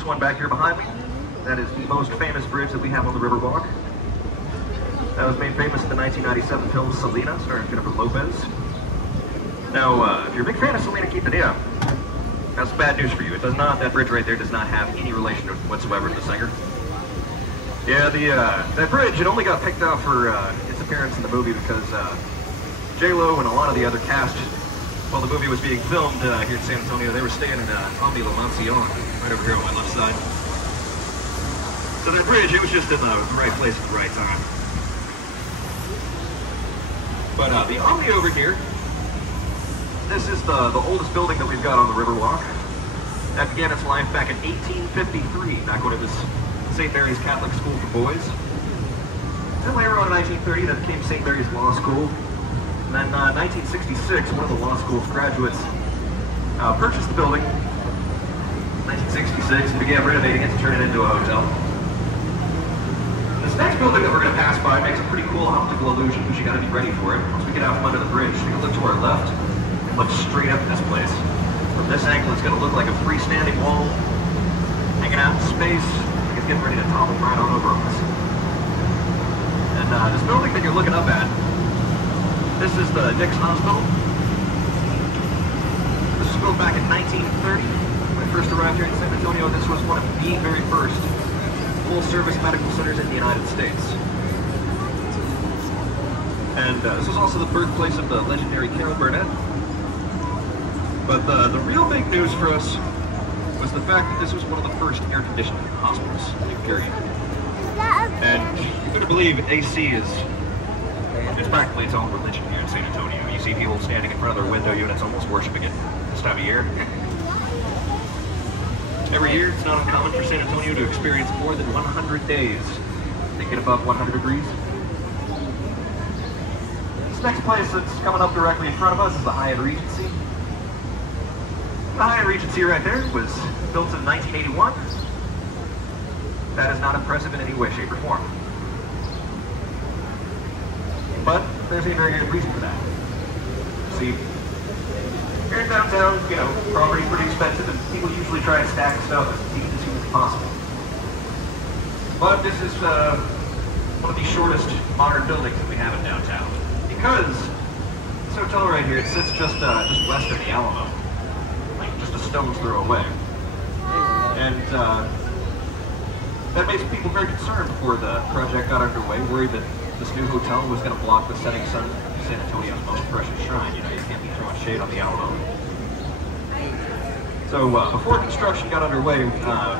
This one back here behind me, that is the most famous bridge that we have on the Riverwalk. That was made famous in the 1997 film Selena, starring Jennifer Lopez. Now, if you're a big fan of Selena Quintanilla, that's bad news for you. It does not, that bridge right there does not have any relation whatsoever to the singer. Yeah, that bridge, it only got picked out for its appearance in the movie because J-Lo and a lot of the other cast, while the movie was being filmed here in San Antonio, they were staying in Omni La Mancion, right over here on my left side. So that bridge, it was just in the right place at the right time. But the Omni over here, this is the oldest building that we've got on the Riverwalk. That began its life back in 1853, back when it was St. Mary's Catholic School for Boys. Then later on in 1930, that became St. Mary's Law School. And then 1966, one of the law school's graduates purchased the building in 1966 and began renovating it to turn it into a hotel. This next building that we're going to pass by makes a pretty cool optical illusion, but you got to be ready for it. Once we get out from under the bridge, take a look to our left and look straight up at this place. From this angle, it's going to look like a freestanding wall hanging out in space. It's getting ready to topple right on over us. And this building that you're looking up at, this is the Dick's Hospital. This was built back in 1930. When I first arrived here in San Antonio, this was one of the very first full-service medical centers in the United States. And this was also the birthplace of the legendary Carol Burnett. But the real big news for us was the fact that this was one of the first air-conditioned hospitals, period. And you're going to believe AC is practically its own religion here in San Antonio. You see people standing in front of their window units almost worshiping it this time of year. Every year, it's not uncommon for San Antonio to experience more than 100 days that get above 100 degrees. This next place that's coming up directly in front of us is the Hyatt Regency. The Hyatt Regency right there was built in 1981. That is not impressive in any way, shape, or form. But there's a very good reason for that. See, here in downtown, you know, property's pretty expensive and people usually try and stack stuff as deep as humanly possible. But this is one of the shortest modern buildings that we have in downtown. Because this hotel right here, it sits just west of the Alamo. Like just a stone's throw away. And that makes people very concerned before the project got underway, worried that this new hotel was going to block the setting sun of San Antonio's most precious shrine. You know, you can't be throwing shade on the Alamo. So before construction got underway,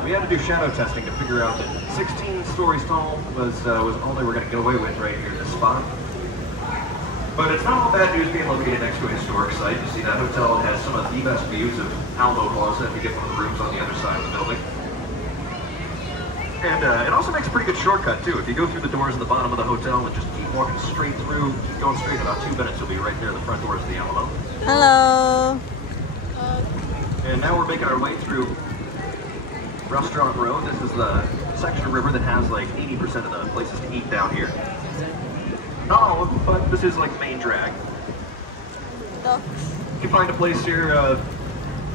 we had to do shadow testing to figure out that 16 stories tall was all they were going to get away with right here in this spot. But it's not all bad news being located next to a historic site. You see, that hotel has some of the best views of Alamo Plaza if you get one of the rooms on the other side of the building. And it also makes a pretty good shortcut, too. If you go through the doors at the bottom of the hotel and just keep walking straight through, keep going straight, in about 2 minutes, you'll be right there at the front doors of the Alamo. Hello. And now we're making our way through Restaurant Row. This is the section of river that has like 80% of the places to eat down here. Not all of them, but this is like the main drag. If you find a place here,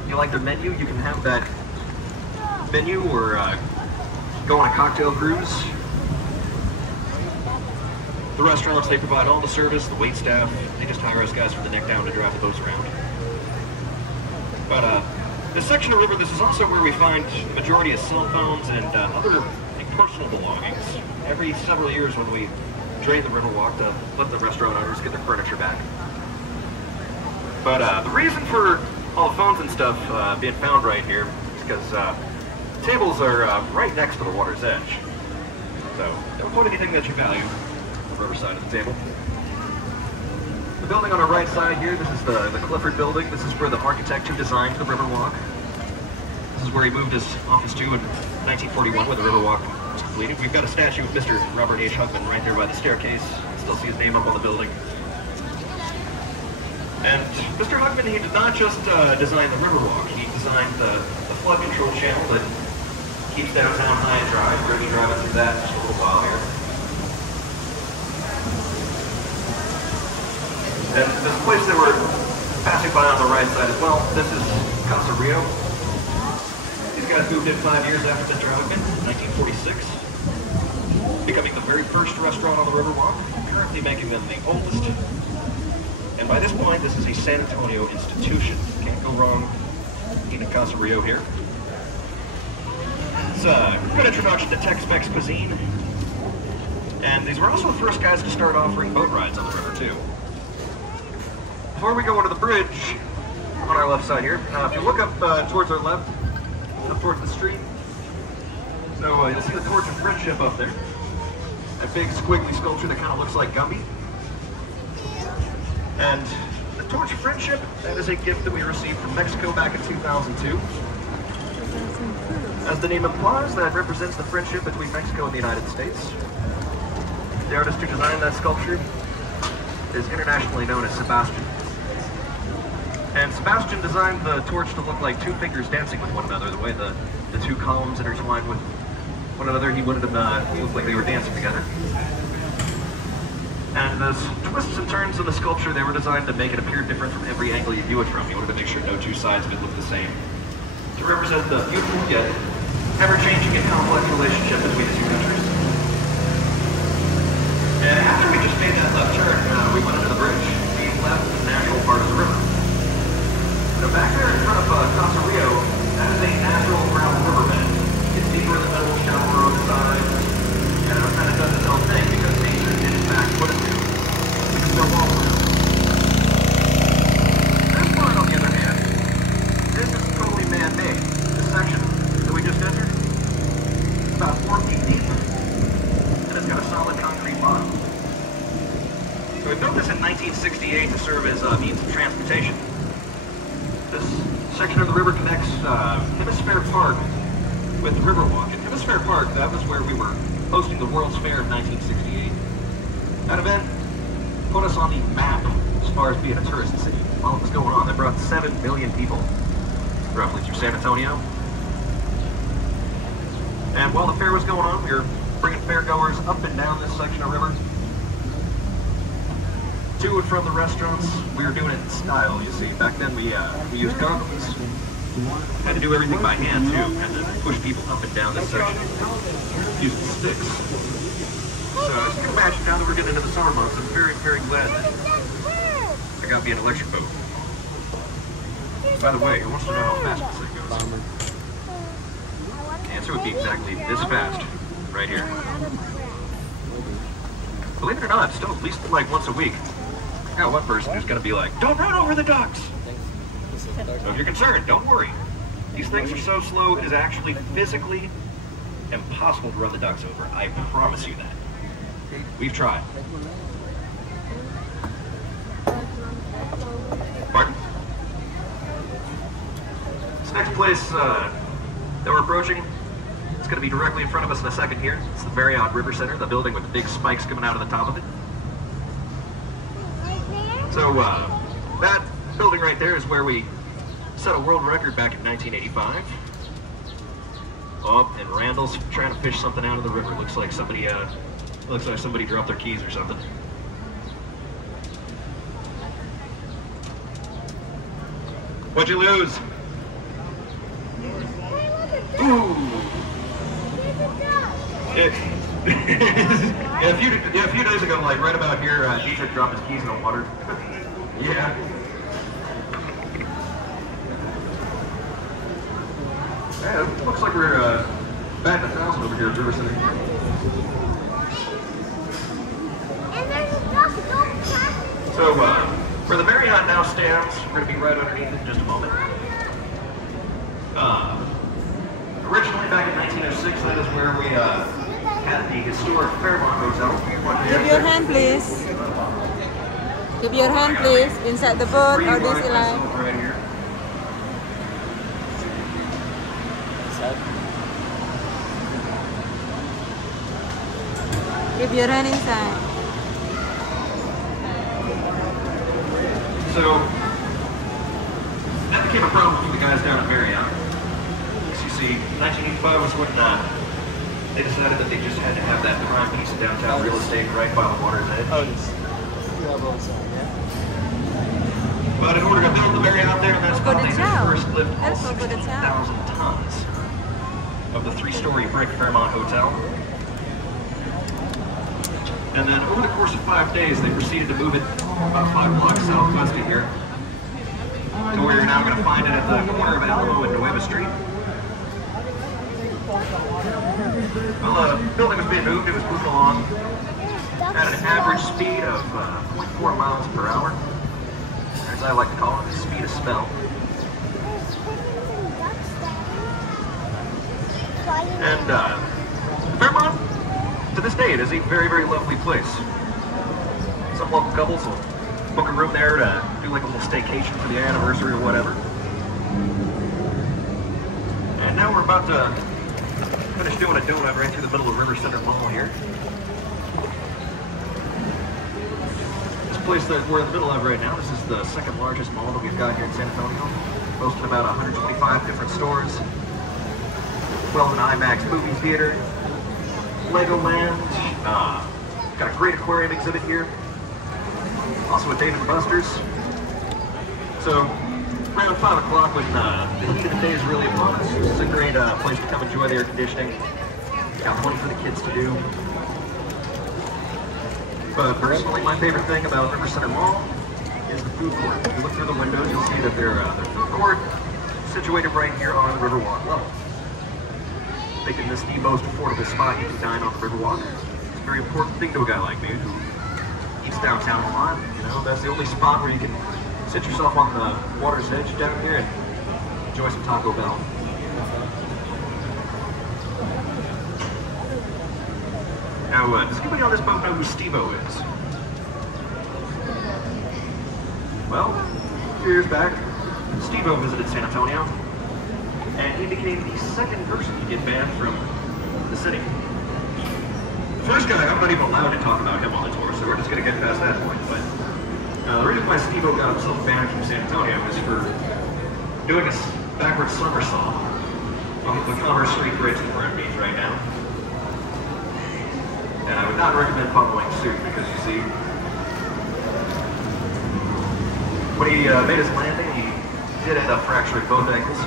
you like their menu, you can have that menu or go on a cocktail cruise. The restaurants, they provide all the service, the wait staff, they just hire us guys from the neck down to drive the boats around. But this section of river, this is also where we find the majority of cell phones and other like, personal belongings. Every several years when we drain the Riverwalk to let the restaurant owners get their furniture back. But the reason for all the phones and stuff being found right here is because tables are right next to the water's edge. So don't put anything that you value on the river side of the table. The building on our right side here, this is the Clifford building. This is where the architect who designed the Riverwalk. This is where he moved his office to in 1941 when the Riverwalk was completed. We've got a statue of Mr. Robert H. Hugman right there by the staircase. You still see his name up on the building. And Mr. Hugman, he did not just design the Riverwalk. He designed the flood control channel that keeps downtown high and dry. We're going to be driving through that in just a little while here. And this place that we're passing by on the right side as well, this is Casa Rio. These These guys moved in 5 years after Mr. Hugman in 1946, becoming the very first restaurant on the Riverwalk, currently making them the oldest. And by this point, this is a San Antonio institution. Can't go wrong eating Casa Rio here. It's a good introduction to Tex-Mex cuisine. And these were also the first guys to start offering boat rides on the river, too. Before we go onto the bridge, on our left side here, if you look up towards our left, up towards the street, so you'll see the Torch of Friendship up there. A big squiggly sculpture that kind of looks like Gumby. And the Torch of Friendship, that is a gift that we received from Mexico back in 2002. As the name implies, that represents the friendship between Mexico and the United States. The artist who designed that sculpture is internationally known as Sebastian. And Sebastian designed the torch to look like two fingers dancing with one another, the way the two columns intertwined with one another. He wanted them to look like they were dancing together. And those twists and turns in the sculpture, they were designed to make it appear different from every angle you view it from. He wanted to make sure no two sides of it looked the same. To represent the beautiful yet ever-changing and complex relationship between the two countries. And after we just made that left turn, we went into the bridge. We left the natural part of the river. So back there in front of Casa Rio, that is a natural gravel riverbed. It's deeper in the middle, shallower on the sides. And it kind of does its own thing because nature did in fact put it there. We can go all around. This part, on the other hand, this is totally man-made. This section that we just entered, it's about 4 feet deep, and it's got a solid concrete bottom. So we built this in 1968 to serve as a means of transportation. This section of the river connects Hemisphere Park with the Riverwalk. And Hemisphere Park, that was where we were hosting the World's Fair in 1968. That event put us on the map as far as being a tourist city. While it was going on, they brought 7 million people, roughly, through San Antonio. And while the fair was going on, we were bringing fairgoers up and down this section of river. To and from the restaurants, we were doing it in style, you see. Back then we used goggles. Had to do everything by hand, too. Had to push people up and down this section using sticks. So as you can imagine, now that we're getting into the summer months, I'm very, very glad that I got me an electric boat. By the way, who wants to know how fast this thing goes? The answer would be exactly this fast, right here. Believe it or not, still at least like once a week. I got one person who's going to be like, don't run over the ducks! So if you're concerned, don't worry. These things are so slow, it is actually physically impossible to run the ducks over. I promise you that. We've tried. Pardon? This next place that we're approaching, it's going to be directly in front of us in a second here. It's the Marriott River Center, the building with the big spikes coming out of the top of it. So that building right there is where we set a world record back in 1985. Oh, and Randall's trying to fish something out of the river. Looks like somebody dropped their keys or something. What'd you lose? Ooh. Yeah, a few days ago, like right about here, Dietrich dropped his keys in the water. Yeah. Yeah, it looks like we're batting 1,000 over here at River Center. So, where the Marriott now stands, we're going to be right underneath it in just a moment. Originally, back in 1906, that is where we had the historic Fairmont Hotel. Give your hand, please. Give your hand, please. Inside the boat or this line. Right here. Give your hand inside. So, that became a problem for the guys down at Marriott. As you see, 1985 was when they decided that they just had to have that prime piece of downtown real estate right by the water's edge. But in order to build the Marriott there, that's how they first lift all 16,000 tons of the 3-story brick Fairmont Hotel. And then over the course of 5 days, they proceeded to move it about 5 blocks southwest of here to where you're now going to find it at the corner of Alamo and Nueva Street. Well, the building was being moved. It was moving along at an average speed of 0.4 miles per hour. As I like to call it, the speed of spell. And Fairmont, to this day, it is a very, very lovely place. Some local couples will book a room there to do like a little staycation for the anniversary or whatever. And now we're about to finish doing a donut right through the middle of River Center Mall here. This place that we're in the middle of right now, this is the second largest mall that we've got here in San Antonio. Boasting about 125 different stores. Well, an IMAX movie theater, Legoland, got a great aquarium exhibit here. Also a Dave & Buster's. So, around 5 o'clock when the heat of the day is really upon us, this is a great place to come enjoy the air conditioning. Got plenty for the kids to do. But personally, my favorite thing about River Center Mall is the food court. If you look through the windows, you'll see that their food court is situated right here on Riverwalk level. Making this the most affordable spot you can dine on the Riverwalk. It's a very important thing to a guy like me who eats downtown a lot. You know, that's the only spot where you can sit yourself on the water's edge down here and enjoy some Taco Bell. Now, does anybody on this boat know who Steve-O is? Well, a few years back, Steve-O visited San Antonio, and he became the second person to get banned from the city. The first guy, I'm not even allowed to talk about him on the tour, so we're just going to get past that point. But the reason why Steve-O got himself banned from San Antonio is for doing a backward somersault on the Commerce Street Bridge that we're in beach right now. And I would not recommend following suit because, you see, when he made his landing, he did end up fracturing both ankles.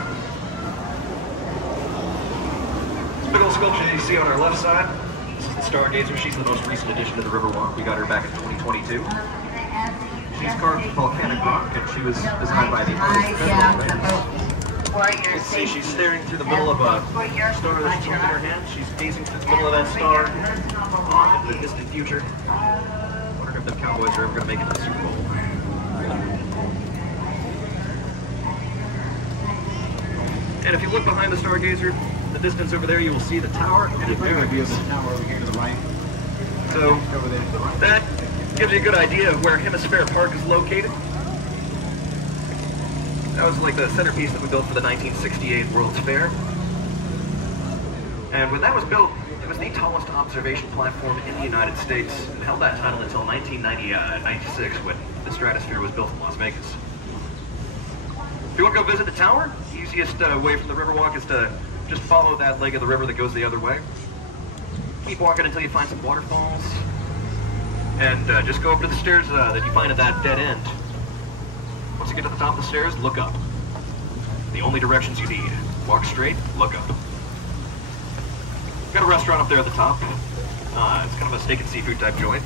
This big old sculpture you see on our left side, this is the Stargazer. She's the most recent addition to the Riverwalk. We got her back in 2022. She's carved from volcanic rock, and she was designed by the artist. You can see she's staring through the middle of a star that's in her hand. She's gazing through the middle of that star on the distant future. Wondering if the Cowboys are ever going to make it to the Super Bowl. And if you look behind the Stargazer, in the distance over there, you will see the tower. And it very beautiful tower over here to the right. So that gives you a good idea of where Hemisphere Park is located. That was like the centerpiece that we built for the 1968 World's Fair. And when that was built, it was the tallest observation platform in the United States and held that title until 1996 when the Stratosphere was built in Las Vegas. If you want to go visit the tower, the easiest way from the Riverwalk is to just follow that leg of the river that goes the other way. Keep walking until you find some waterfalls. And just go up to the stairs that you find at that dead end. Once you get to the top of the stairs, look up. The only directions you need. Walk straight, look up. We've got a restaurant up there at the top. It's kind of a steak and seafood type joint.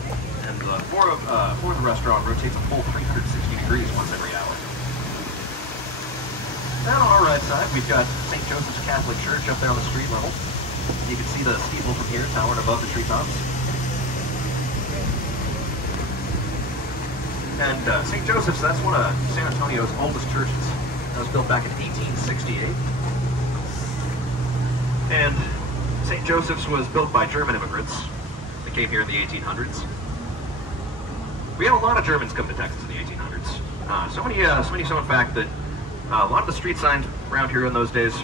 And the floor of the restaurant rotates a full 360 degrees once every hour. Down on our right side, we've got St. Joseph's Catholic Church up there on the street level. You can see the steeple from here towering above the treetops. And St. Joseph's, that's one of San Antonio's oldest churches. That was built back in 1868. And St. Joseph's was built by German immigrants that came here in the 1800s. We had a lot of Germans come to Texas in the 1800s. So many so in fact that a lot of the street signs around here in those days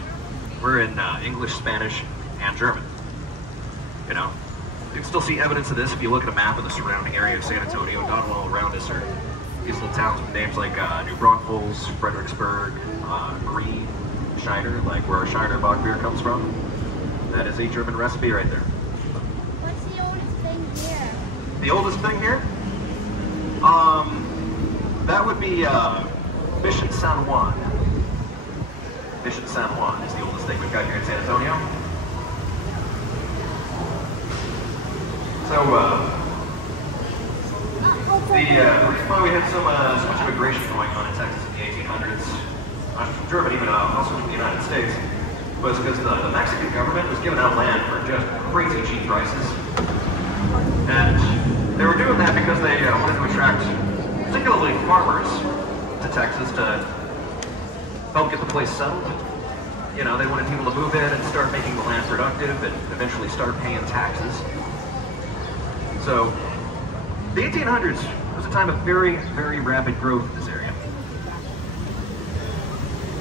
were in English, Spanish, and German. You know, you can still see evidence of this if you look at a map of the surrounding area of San Antonio. Dotted all around us are these little towns with names like New Braunfels, Fredericksburg, Green, Shiner, like where our Shiner Bock beer comes from. That is a German recipe right there. What's the oldest thing here? The oldest thing here? That would be Mission San Juan. Mission San Juan is the oldest thing we've got here in San Antonio. the reason why we had so much immigration going on in Texas in the 1800s, from Germany, but also from the United States, was because the Mexican government was giving out land for just crazy cheap prices. And they were doing that because they wanted to attract particularly farmers to Texas to help get the place settled. You know, they wanted people to move in and start making the land productive and eventually start paying taxes. So, the 1800s was a time of very, very rapid growth in this area.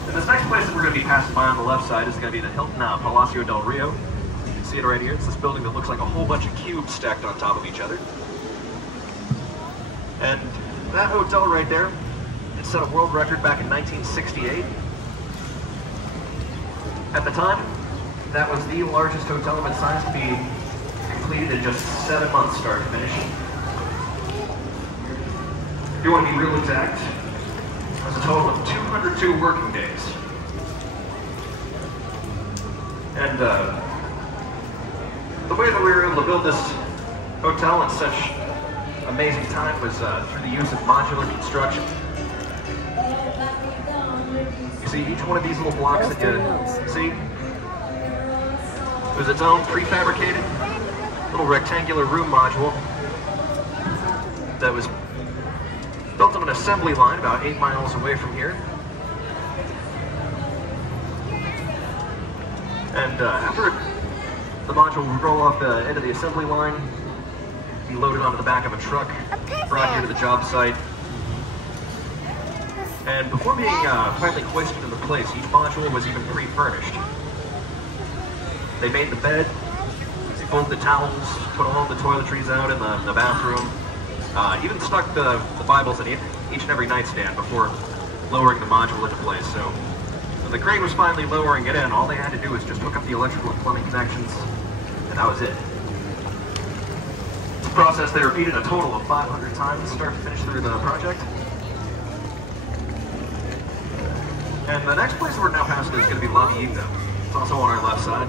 And this next place that we're going to be passing by on the left side is going to be the Hilton Palacio del Rio. You can see it right here. It's this building that looks like a whole bunch of cubes stacked on top of each other. And that hotel right there, it set a world record back in 1968. At the time, that was the largest hotel of its size to be completed in just 7 months start to finish. If you want to be real exact, it was a total of 202 working days. And the way that we were able to build this hotel in such amazing time was through the use of modular construction. You see, each one of these little blocks that you see was its own prefabricated little rectangular room module that was built on an assembly line about 8 miles away from here. And after the module would roll off the end of the assembly line, be loaded onto the back of a truck, brought here to the job site. And before being finally hoisted into place, each module was even pre-furnished. They made the bed, they folded the towels, put all the toiletries out in the bathroom, even stuck the Bibles in each and every nightstand before lowering the module into place. So when the crane was finally lowering it in, all they had to do was just hook up the electrical and plumbing connections, and that was it. It's a process they repeated a total of 500 times, start to finish through the project. And the next place we're now passing is going to be La Villita. It's also on our left side.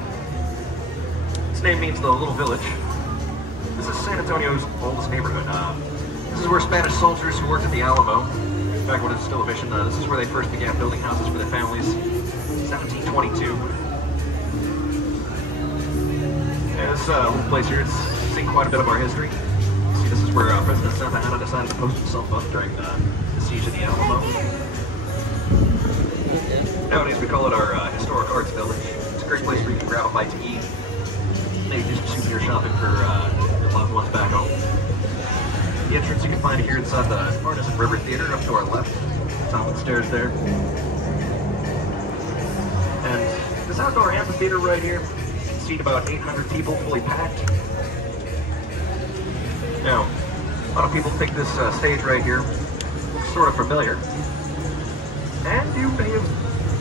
Its name means the little village. This is San Antonio's oldest neighborhood. This is where Spanish soldiers who worked at the Alamo, back when it was still a mission, this is where they first began building houses for their families, 1722. And this little place here, it's seen quite a bit of our history. You see, this is where President Santa Anna decided to post himself up during the siege of the Alamo. Nowadays we call it our historic arts village. It's a great place where you can grab a bite to eat, maybe do some souvenir shopping for your loved ones back home. The entrance you can find here inside the Artisan River Theater up to our left, top of the stairs there. And this outdoor amphitheater right here can seat about 800 people fully packed. Now, a lot of people think this stage right here looks sort of familiar. And you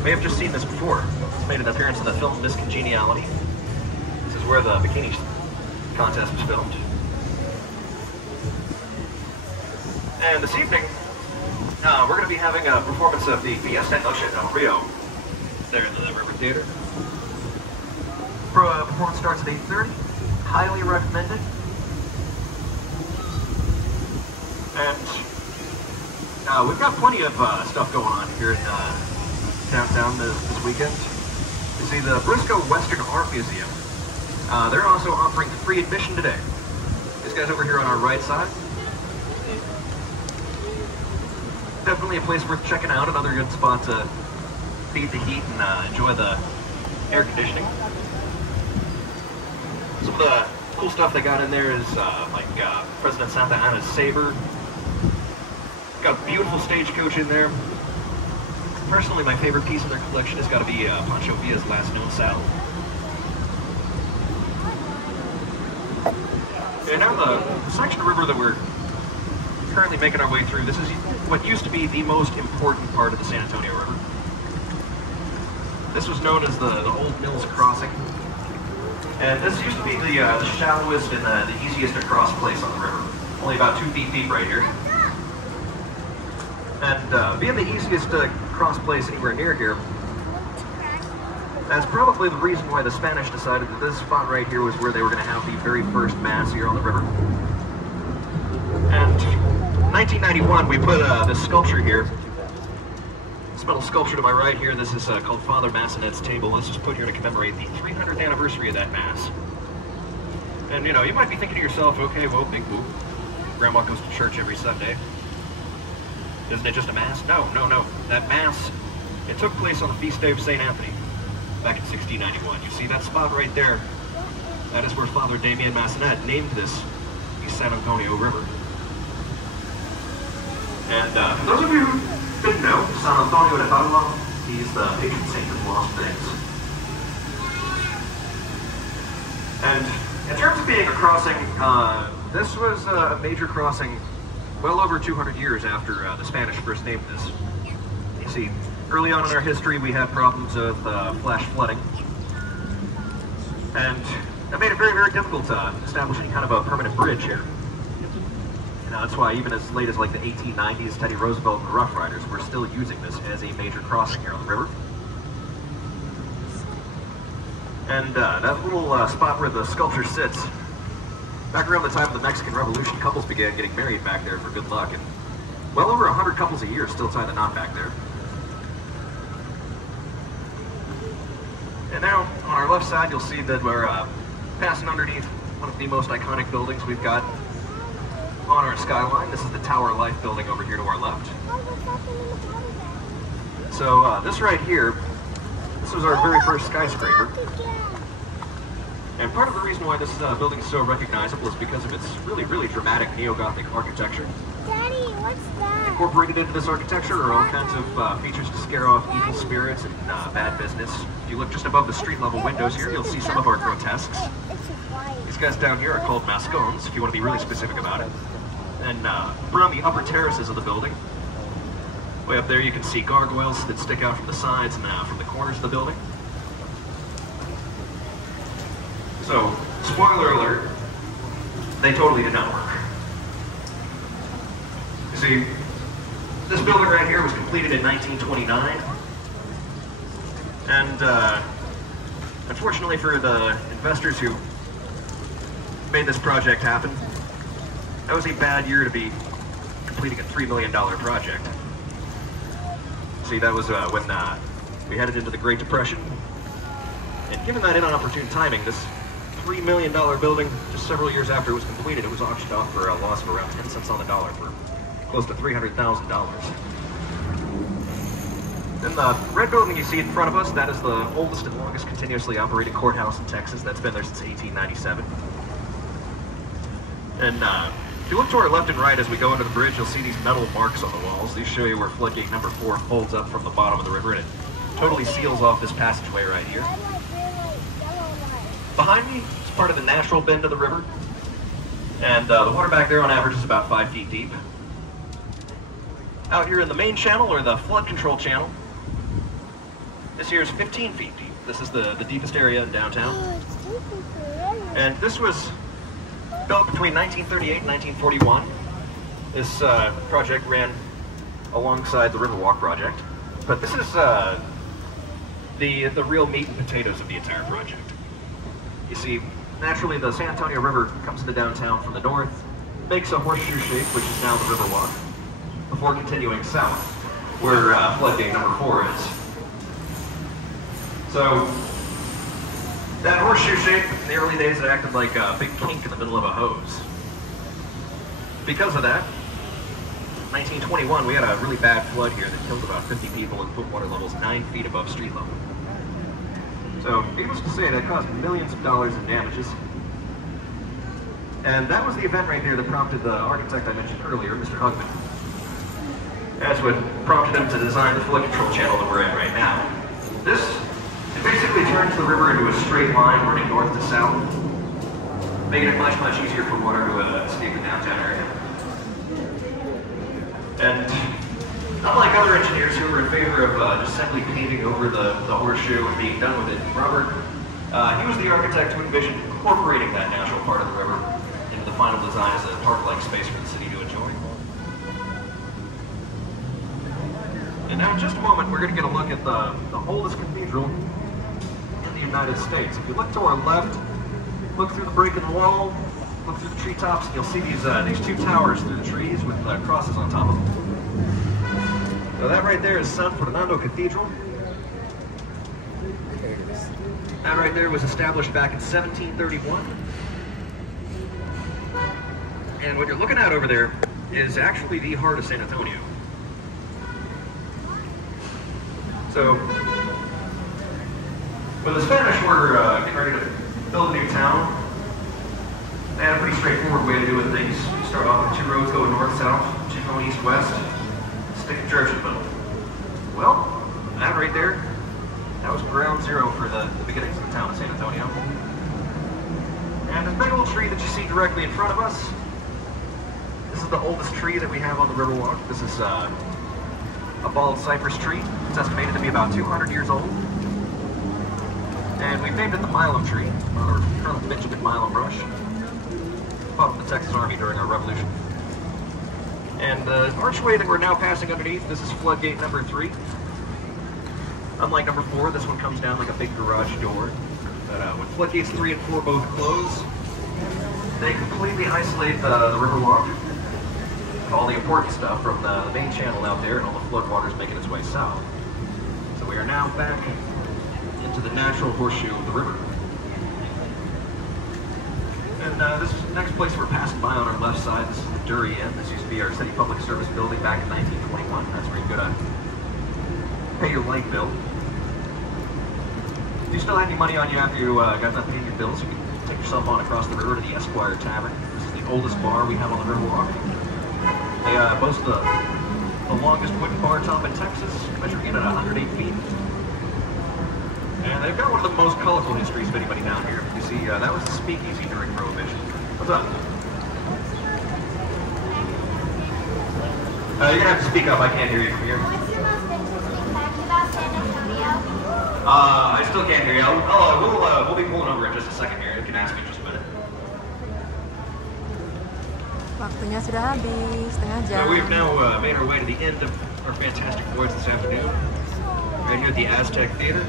may have just seen this before. It's made an appearance in the film Miss Congeniality. This is where the bikini contest was filmed. And this evening, we're going to be having a performance of the Fiesta Noche del Rio there in the River Theater. Performance starts at 8:30. Highly recommended. And we've got plenty of stuff going on here in downtown this weekend. You see, the Briscoe Western Art Museum, they're also offering free admission today. This guy's over here on our right side. Definitely a place worth checking out, another good spot to feed the heat and enjoy the air conditioning. Some of the cool stuff they got in there is like President Santa Anna's saber. Got a beautiful stagecoach in there. Personally, my favorite piece in their collection has got to be Pancho Villa's last known saddle. And now the section of river that we're currently making our way through, this is what used to be the most important part of the San Antonio River. This was known as the Old Mills Crossing. And this used to be the shallowest and the easiest to cross place on the river. Only about 2 feet deep right here. And being the easiest to cross place anywhere near here, That's probably the reason why the Spanish decided that this spot right here was where they were going to have the very first mass here on the river. And in 1991, we put this sculpture here. This metal sculpture to my right here, this is called Father Massenet's Table. This is put here to commemorate the 300th anniversary of that mass. And you know, you might be thinking to yourself, okay, well, big whoop. Grandma goes to church every Sunday. Isn't it just a mass? No, no, no. That mass, it took place on the feast day of St. Anthony back in 1691. You see that spot right there? That is where Father Damien Massenet named this the San Antonio River. And for those of you who didn't know, San Antonio de Padua, he's the patron saint of lost things. And in terms of being a crossing, this was a major crossing well over 200 years after the Spanish first named this. You see, early on in our history we had problems of flash flooding. And that made it very, very difficult establishing kind of a permanent bridge here. You know, that's why even as late as like the 1890s, Teddy Roosevelt and the Rough Riders were still using this as a major crossing here on the river. And that little spot where the sculpture sits, back around the time of the Mexican Revolution, couples began getting married back there for good luck, and well over 100 couples a year still tie the knot back there. And now, on our left side, you'll see that we're passing underneath one of the most iconic buildings we've got on our skyline. This is the Tower Life building over here to our left. So this right here, this was our very first skyscraper. And part of the reason why this building is so recognizable is because of its really, really dramatic neo-Gothic architecture. Daddy, what's that? Incorporated into this architecture are all kinds of features to scare off evil spirits and bad business. If you look just above the street level windows here, you'll see some of our grotesques. These guys down here are called mascones, if you want to be really specific about it. And around the upper terraces of the building, way up there you can see gargoyles that stick out from the sides and from the corners of the building. So, spoiler alert, they totally did not work. You see, this building right here was completed in 1929, and unfortunately for the investors who made this project happen, that was a bad year to be completing a $3 million project. See, that was when we headed into the Great Depression, and given that inopportune timing, this $3 million building, just several years after it was completed, it was auctioned off for a loss of around 10 cents on the dollar for close to $300,000. Then the red building you see in front of us, that is the oldest and longest continuously operating courthouse in Texas. That's been there since 1897. And if you look to our left and right as we go under the bridge, you'll see these metal marks on the walls. These show you where floodgate number 4 folds up from the bottom of the river, and it totally seals off this passageway right here. Behind me is part of the natural bend of the river, and the water back there on average is about 5 feet deep. Out here in the main channel, or the flood control channel, this here is 15 feet deep. This is the deepest area in downtown. And this was built between 1938 and 1941. This project ran alongside the Riverwalk project. But this is the real meat and potatoes of the entire project. You see, naturally the San Antonio River comes into downtown from the north, makes a horseshoe shape, which is now the Riverwalk, before continuing south, where floodgate number 4 is. So, that horseshoe shape, in the early days, it acted like a big kink in the middle of a hose. Because of that, in 1921, we had a really bad flood here that killed about 50 people and put water levels 9 feet above street level. So, needless to say, that caused millions of dollars in damages. And that was the event right there that prompted the architect I mentioned earlier, Mr. Hugman. That's what prompted him to design the flood control channel that we're in right now. This, it basically turns the river into a straight line running north to south, making it much, much easier for water to escape the downtown area. And unlike other engineers who were in favor of just simply paving over the horseshoe and being done with it, Robert, he was the architect who envisioned incorporating that natural part of the river into the final design as a park-like space for the city to enjoy. And now in just a moment, we're going to get a look at the oldest cathedral United States. If you look to our left, look through the break in the wall, look through the treetops, and you'll see these two towers through the trees with crosses on top of them. So that right there is San Fernando Cathedral. That right there was established back in 1731. And what you're looking at over there is actually the heart of San Antonio. So, when the Spanish were getting ready to build a new town, they had a pretty straightforward way of doing things. You start off with two roads going north-south, two going east-west, stick a church in the middle. Well, that right there, that was ground zero for the beginnings of the town of San Antonio. And this big old tree that you see directly in front of us, this is the oldest tree that we have on the Riverwalk. This is a bald cypress tree. It's estimated to be about 200 years old. And we've named it the Milam tree, or Colonel Benjamin Milam Rush. Fought in the Texas Army during our Revolution. And the archway that we're now passing underneath, this is floodgate number 3. Unlike number 4, this one comes down like a big garage door. But when floodgates 3 and 4 both close, they completely isolate the Riverwalk. All the important stuff from the main channel out there and all the floodwaters making its way south. So we are now back into the natural horseshoe of the river. And this next place we're passing by on our left side, this is the Dury Inn. This used to be our city public service building back in 1921. That's where you go to pay your light bill. If you still have any money on you after you got done paying your bills, you can take yourself on across the river to the Esquire Tavern. This is the oldest bar we have on the Riverwalk. They boast the longest wooden bar top in Texas, measuring in at 108 feet. And they've got one of the most colorful histories of anybody down here. You see, that was the speakeasy during Prohibition. What's up? You're gonna have to speak up. I can't hear you from here. What's your most interesting fact about San Antonio? I still can't hear you. We'll be pulling over in just a second here. You can ask me in just a minute. Waktunya sudah habis, setengah jam. So we've now made our way to the end of our fantastic voyage this afternoon. Right here at the Aztec Theater.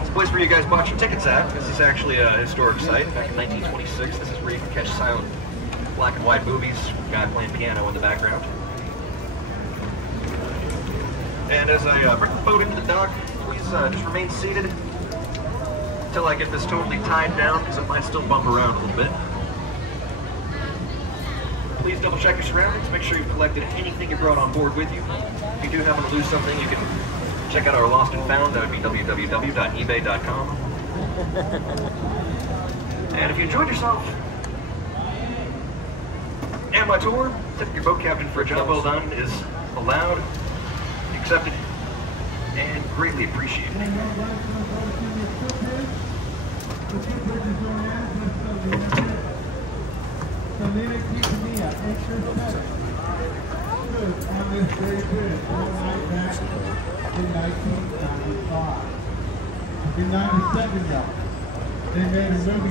It's a place where you guys bought your tickets at. This is actually a historic site. Back in 1926, this is where you can catch silent black and white movies, guy playing piano in the background. And as I bring the boat into the dock, please just remain seated until I get this totally tied down, because it might still bump around a little bit. Please double check your surroundings, make sure you've collected anything you brought on board with you. If you do happen to lose something, you can check out our Lost and Found. That would be www.ebay.com. And if you enjoyed yourself and my tour, tipping your boat captain for a job well done is allowed, accepted, and greatly appreciated.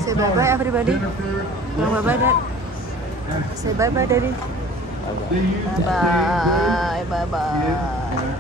Say bye-bye everybody. Bye-bye, Dad. Say bye-bye, Daddy. Bye-bye. Bye-bye.